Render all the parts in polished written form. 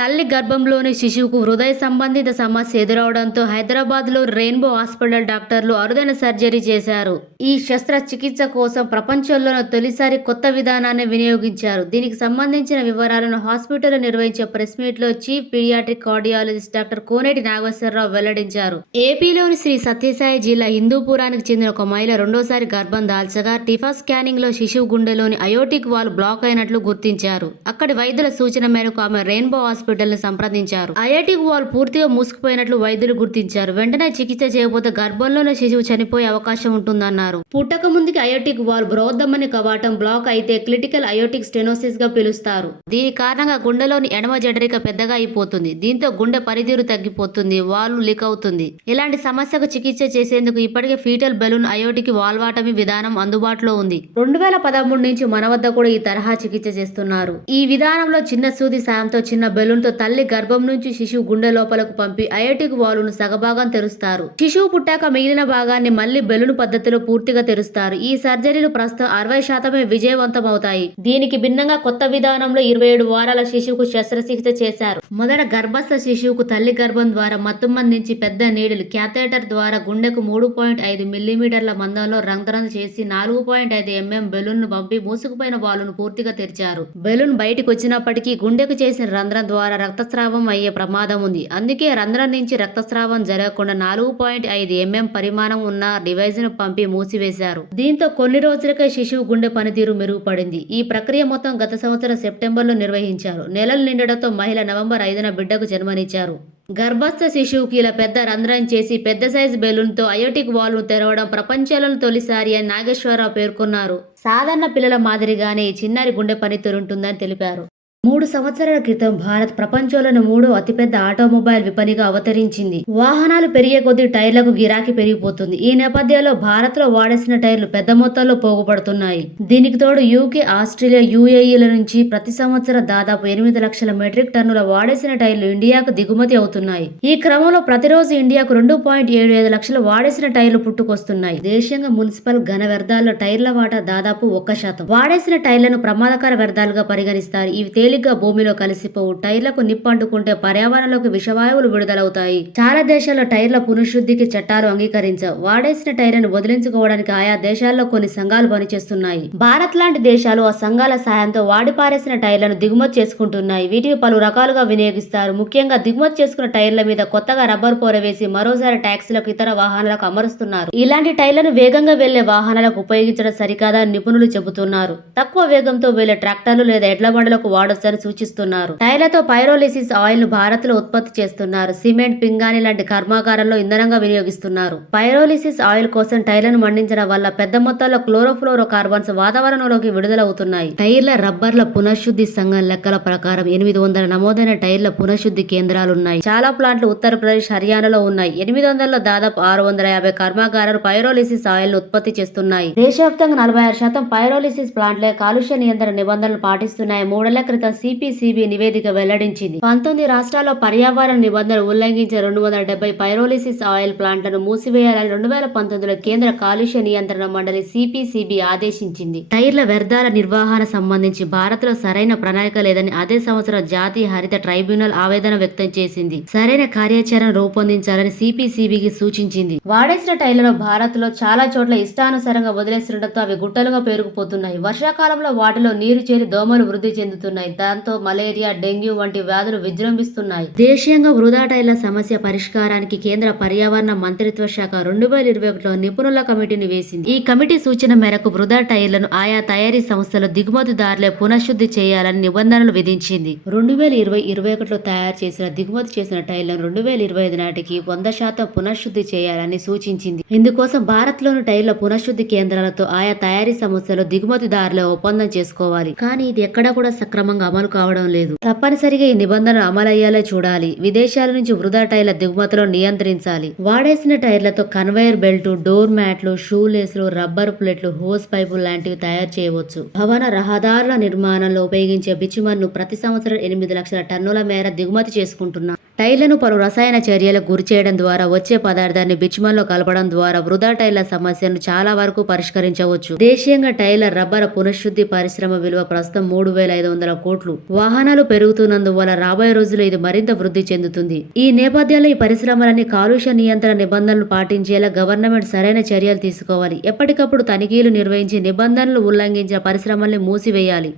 తల్లి గర్భంలోని శిశువుకు హృదయ సంబంధిత సమస్య ఎదురవడంతో హైదరాబాద్లో రెయిన్బో హాస్పిటల్ డాక్టర్లు అరుదైన సర్జరీ చేశారు. ఈ శస్త్రచికిత్స కోసం ప్రపంచంలోనే తొలిసారి కొత్త విధానాన్ని వినియోగించారు. దీనికి సంబంధించిన వివరాలను హాస్పిటల్ నిర్వహించే ప్రెస్ మీట్ లో చీఫ్ పీడియాట్రిక్ కార్డియాలజిస్ట్ డాక్టర్ కోనేటి నాగేశ్వరరావు వెల్లడించారు. ఏపీలోని శ్రీ సత్యసాయి జిల్లా హిందూపురానికి చెందిన ఒక మహిళ రెండోసారి గర్భం దాల్చగా టిఫా స్కానింగ్ లో శిశువు గుండెలోని అయోటిక్ వాల్వ్ బ్లాక్ అయినట్లు గుర్తించారు. అక్కడి వైద్యుల సూచన మేరకు ఆమె రెయిన్బో హాస్పిటల్ ని సంప్రదించారు. అయోటిక్ వాల్వ్ పూర్తిగా మూసుకుపోయినట్లు వైద్యులు గుర్తించారు. వెంటనే చికిత్స చేయకపోతే గర్భంలోనే శిశువు చనిపోయే అవకాశం ఉంటుందన్నారు. పుట్టక ముందుకి అయోటిక్ వాల్వ్ బృహద్దమని కవాటం బ్లాక్ అయితే క్రిటికల్ అయోటిక్ స్టెనోసిస్ గా పిలుస్తారు. దీని కారణంగా గుండెలోని ఎడమ జఠరిక పెద్దగా అయిపోతుంది. దీంతో గుండె పనితీరు తగ్గిపోతుంది, వాల్వ్ లీక్ అవుతుంది. ఇలాంటి సమస్యకు చికిత్స చేసేందుకు ఇప్పటికే ఫీటల్ బెలూన్ అయోటిక్ వాల్వాటమీ విధానం అందుబాటులో ఉంది. 2013 నుంచి మన వద్ద కూడా ఈ తరహా చికిత్స చేస్తున్నారు. ఈ విధానంలో చిన్న సూది సాయంతో చిన్న బెలూన్ తో తల్లి గర్భం నుంచి శిశువు గుండె లోపలకు పంపి అయోటిక్ వాల్వ్ ను సగభాగం తెరుస్తారు. శిశువు పుట్టాక మిగిలిన భాగాన్ని మళ్లీ బెలూన్ పద్ధతిలో పూర్తిగా తెరుస్తారు. ఈ సర్జరీలు ప్రస్తుతం 60% విజయవంతమవుతాయి. దీనికి భిన్నంగా కొత్త విధానంలో 27 వారాల శిశువుకు శస్త్రచికిత్స చేశారు. మొదట గర్భస్థ శిశువుకు తల్లి గర్భం ద్వారా మత్తుమందించి పెద్ద నీడిల్ క్యాథెటర్ ద్వారా గుండెకు 3.5 మిల్లీమీటర్ల మందంలో రంధ్రం చేసి 4.5 mm బెలూన్ ను పంపి మూసుకుపోయిన వాల్వ్ ను పూర్తిగా తెరిచారు. బెలూన్ బయటకు వచ్చినప్పటికీ గుండెకు చేసిన రంధ్రం ద్వారా రక్తస్రావం అయ్యే ప్రమాదం ఉంది. అందుకే రంధ్రం నుంచి రక్తస్రావం జరగకుండా 4.5 mm పరిమాణం ఉన్న డివైస్ ను పంపి మూసివేశారు. దీంతో కొన్ని రోజులకే శిశువు గుండె పనితీరు మెరుగుపడింది. ఈ ప్రక్రియ మొత్తం గత సంవత్సరం సెప్టెంబర్లో నిర్వహించారు. నెలలు నిండడంతో మహిళ నవంబర్ 5న బిడ్డకు జన్మనిచ్చారు. గర్భస్థ శిశువుకి ఇలా పెద్ద రంధ్రం చేసి పెద్ద సైజు బెలూన్ తో అయోటిక్ వాల్వ్ ను తెరవడం ప్రపంచంలోని తొలిసారి అని నాగేశ్వరరావు పేర్కొన్నారు. సాధారణ పిల్లల మాదిరిగానే ఈ చిన్నారి గుండె పనితీరుంటుందని తెలిపారు. 3 సంవత్సరాల క్రితం భారత్ ప్రపంచంలోని 3వ అతిపెద్ద ఆటోమొబైల్ విపణిగా అవతరించింది. వాహనాలు పెరిగే కొద్దీ టైర్లకు గిరాకీ పెరిగిపోతుంది. ఈ నేపథ్యంలో భారత్ లో వాడేసిన టైర్లు పెద్ద మొత్తంలో పోగుపడుతున్నాయి. దీనికి తోడు యూకే, ఆస్ట్రేలియా, యుఏఈల నుంచి ప్రతి సంవత్సరం దాదాపు 8 లక్షల మెట్రిక్ టన్నుల వాడేసిన టైర్లు ఇండియాకు దిగుమతి అవుతున్నాయి. ఈ క్రమంలో ప్రతిరోజు ఇండియాకు 2.75 లక్షల వాడేసిన టైర్లు పుట్టుకొస్తున్నాయి. దేశీయంగా మున్సిపల్ ఘన వ్యర్థాల్లో టైర్ల వాటా దాదాపు 1%. వాడేసిన టైర్లను ప్రమాదకర వ్యర్థాలుగా పరిగణిస్తారు. ఇవి తేలిగ్గా భూమిలో కలిసిపోవు. టైర్లకు నిప్పంటుకుంటే పర్యావరణంలోకి విషవాయువులు విడుదలవుతాయి. చాలా దేశాల్లో టైర్ల పునఃశుద్ధికి చట్టాలు అంగీకరించావు. వాడేసిన టైర్లను వదిలించుకోవడానికి ఆయా దేశాల్లో కొన్ని సంఘాలు పనిచేస్తున్నాయి. భారత్ లాంటి దేశాలు ఆ సంఘాల సాయంతో వాడి పారేసిన టైర్లను దిగుమతి చేసుకుంటున్నాయి. వీటిని పలు రకాలుగా వినియోగిస్తారు. ముఖ్యంగా దిగుమతి చేసుకున్న టైర్ల మీద కొత్తగా రబ్బర్ పొర వేసి మరోసారి ట్యాక్సీలకు, ఇతర వాహనాలకు అమరుస్తున్నారు. ఇలాంటి టైర్లను వేగంగా వెళ్లే వాహనాలకు ఉపయోగించడం సరికాదని నిపుణులు చెబుతున్నారు. తక్కువ వేగంతో వెళ్లే ట్రాక్టర్లు లేదా ఎడ్ల బండ్లకు వాడొచ్చని సూచిస్తున్నారు. టైర్లతో పైరోలిసిస్ ఆయిల్ ను భారత్ లో ఉత్పత్తి చేస్తున్నారు. సిమెంట్, పింగాణి లాంటి కర్మాగారాల్లో ఇంధనంగా వినియోగిస్తున్నారు. పైరోలిసిస్ ఆయిల్ కోసం టైర్లను మండించడం వల్ల పెద్ద మొత్తంలో క్లోరోఫ్లోరో కార్బన్స్ వాతావరణంలోకి విడుదలవుతున్నాయి. టైర్ల రబ్బర్ల పునఃశుద్ధి సంఘం లెక్కల ప్రకారం 800 నమోదైన టైర్ల పునఃశుద్ధి కేంద్రాలున్నాయి. చాలా ప్లాంట్లు ఉత్తరప్రదేశ్, హర్యానాలో ఉన్నాయి. 800లో దాదాపు 650 కర్మాగారాలు పైరోలిసిస్ ఆయిల్ ను ఉత్పత్తి చేస్తున్నాయి. దేశవ్యాప్తంగా 46% పైరోలిసిస్ ప్లాంట్లే కాలుష్య నియంత్రణ నిబంధనలు పాటిస్తున్నాయి. 3 ఏళ్ల క్రితం సిపిసిబి నివేదిక వెల్లడించింది. 19 రాష్ట్రాల్లో పర్యావరణ నిబంధనలు ఉల్లంఘించిన 270 పైరోలిసిస్ ఆయిల్ ప్లాంట్లను మూసివేయాలని 2019లో కేంద్ర కాలుష్య నియంత్రణ మండలి సిపిసిబి ఆదేశించింది. టైర్ల వ్యర్థాల నిర్వహణ సంబంధించి భారత్ లో సరైన ప్రణాళిక లేదని అదే సంవత్సరం జాతీయ హరిత ట్రైబ్యునల్ ఆవేదన వ్యక్తం చేసింది. సరైన కార్యాచరణ రూపొందించాలని సిపిసిబికి సూచించింది. వాడేసిన టైర్లను భారత్ లో చాలా చోట్ల ఇష్టానుసారంగా వదిలేస్తుండటంతో అవి గుట్టలుగా పెరిగిపోతున్నాయి. వర్షాకాలంలో వాటిలో నీరు చేరి దోమలు వృద్ధి చెందుతున్నాయి. దాంతో మలేరియా, డెంగ్యూ వంటి వ్యాధులు విజృంభిస్తున్నాయి. దేశీయంగా వృధా టైర్ల సమస్య పరిష్కారానికి కేంద్ర పర్యావరణ మంత్రిత్వ శాఖ 2021లో నిపుణుల కమిటీని వేసింది. ఈ కమిటీ సూచన మేరకు వృధా టైర్లను ఆయా తయారీ సంస్థలు దిగుమతిదారులే పునఃశుద్ధి చేయాలని నిబంధనలు విధించింది. 2020-21లో తయారు చేసిన దిగుమతి చేసిన టైర్లను 2025 నాటికి 100% పునఃశుద్ధి చేయాలని సూచించింది. ఇందుకోసం భారత్ లోని టైర్ల పునఃశుద్ధి కేంద్రాలతో ఆయా తయారీ సంస్థలు దిగుమతిదారులే ఒప్పందం చేసుకోవాలి. కానీ ఇది ఎక్కడా కూడా సక్రమంగా అమలు కావడం లేదు. తప్పనిసరిగా ఈ నిబంధనలు అమలయ్యేలా చూడాలి. విదేశాల నుంచి వృధా టైర్ల దిగుమతులను నియంత్రించాలి. వాడేసిన టైర్లతో కన్వేయర్ బెల్ట్, డోర్ మ్యాట్లు, షూ లేసులు, రబ్బర్ ప్లేట్లు, హోస్ పైపులు లాంటివి తయారు చేయవచ్చు. భవన రహదారుల నిర్మాణంలో ఉపయోగించే బిచుమన్ ను ప్రతి సంవత్సరం 8 లక్షల టన్నుల మేర దిగుమతి చేసుకుంటున్నాం. టైర్లను పలు రసాయన చర్యలకు గురి చేయడం ద్వారా వచ్చే పదార్థాన్ని బిచ్మన్లో కలపడం ద్వారా వృధా టైర్ల సమస్యను చాలా వరకు పరిష్కరించవచ్చు. దేశీయంగా టైర్ల రబ్బర్ పునఃశుద్ధి పరిశ్రమ విలువ ప్రస్తుతం 3,500 కోట్లు. వాహనాలు పెరుగుతున్నందువల్ల రాబోయే రోజుల్లో ఇది మరింత వృద్ధి చెందుతుంది. ఈ నేపథ్యంలో ఈ పరిశ్రమలన్నీ కాలుష్య నియంత్రణ నిబంధనలు పాటించేలా గవర్నమెంట్ సరైన చర్యలు తీసుకోవాలి. ఎప్పటికప్పుడు తనిఖీలు నిర్వహించి నిబంధనలు ఉల్లంఘించిన పరిశ్రమల్ని మూసివేయాలి.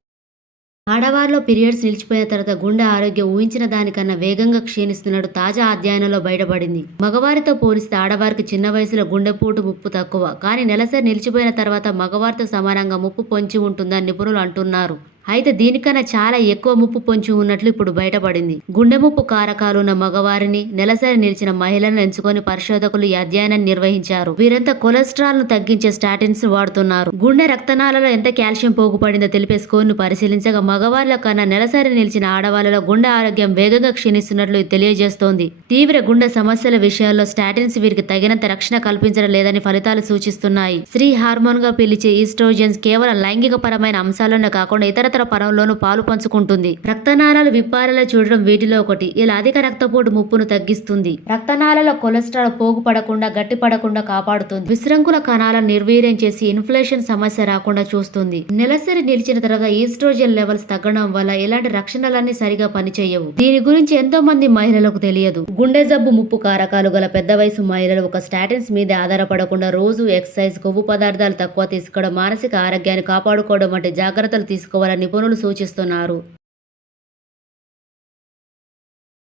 ఆడవారిలో పీరియడ్స్ నిలిచిపోయిన తర్వాత గుండె ఆరోగ్యం ఊహించిన దానికన్నా వేగంగా క్షీణిస్తున్నట్టు తాజా అధ్యయనంలో బయటపడింది. మగవారితో పోలిస్తే ఆడవారికి చిన్న వయసులో గుండెపోటు ముప్పు తక్కువ. కానీ నెలసరి నిలిచిపోయిన తర్వాత మగవారితో సమానంగా ముప్పు పొంచి ఉంటుందని నిపుణులు అంటున్నారు. అయితే దీనికన్నా చాలా ఎక్కువ ముప్పు పొంచి ఉన్నట్లు ఇప్పుడు బయటపడింది. గుండె ముప్పు కారకాలున్న మగవారిని, నెలసరి నిలిచిన మహిళలను ఎంచుకొని పరిశోధకులు ఈ అధ్యయనాన్ని నిర్వహించారు. వీరంతా కొలెస్ట్రాల్ ను తగ్గించే స్టాటిన్స్ వాడుతున్నారు. గుండె రక్తనాళాలలో ఎంత కాల్షియం పోగుపడిందో తెలిపే స్కోర్ ను పరిశీలించగా మగవారిలో కన్నా నెలసరి నిలిచిన ఆడవాళ్లలో గుండె ఆరోగ్యం వేగంగా క్షీణిస్తున్నట్లు ఇది తెలియజేస్తోంది. తీవ్ర గుండె సమస్యల విషయాల్లో స్టాటిన్స్ వీరికి తగినంత రక్షణ కల్పించడం లేదని ఫలితాలు సూచిస్తున్నాయి. స్త్రీ హార్మోన్ గా పిలిచే ఈస్ట్రోజన్స్ కేవలం లైంగిక పరమైన అంశాల్లోనే కాకుండా ఇతర పరంలోనూ పాలు పంచుకుంటుంది. రక్తనాళాలు విప్పారేలా చూడడం వీటిలో ఒకటి. ఇలా అధిక రక్తపోటు ముప్పును తగ్గిస్తుంది. రక్తనాళాల కొలెస్ట్రాల్ పోగుపడకుండా గట్టిపడకుండా కాపాడుతుంది. విశృంఖల కణాలను నిర్వీర్యం చేసి ఇన్ఫ్లేషన్ సమస్య రాకుండా చూస్తుంది. నెలసరి నిలిచిన తర్వాత ఈస్ట్రోజన్ లెవెల్స్ తగ్గడం వల్ల ఇలాంటి రక్షణలన్నీ సరిగా పనిచేయవు. దీని గురించి ఎంతో మంది మహిళలకు తెలియదు. గుండె జబ్బు ముప్పు కారకాలు గల పెద్ద వయసు మహిళలు ఒక స్టాటిన్స్ మీద ఆధారపడకుండా రోజు ఎక్సర్సైజ్, కొవ్వు పదార్థాలు తక్కువ తీసుకోవడం, మానసిక ఆరోగ్యాన్ని కాపాడుకోవడం వంటి జాగ్రత్తలు తీసుకోవాలని నిపుణులు సూచిస్తున్నారు.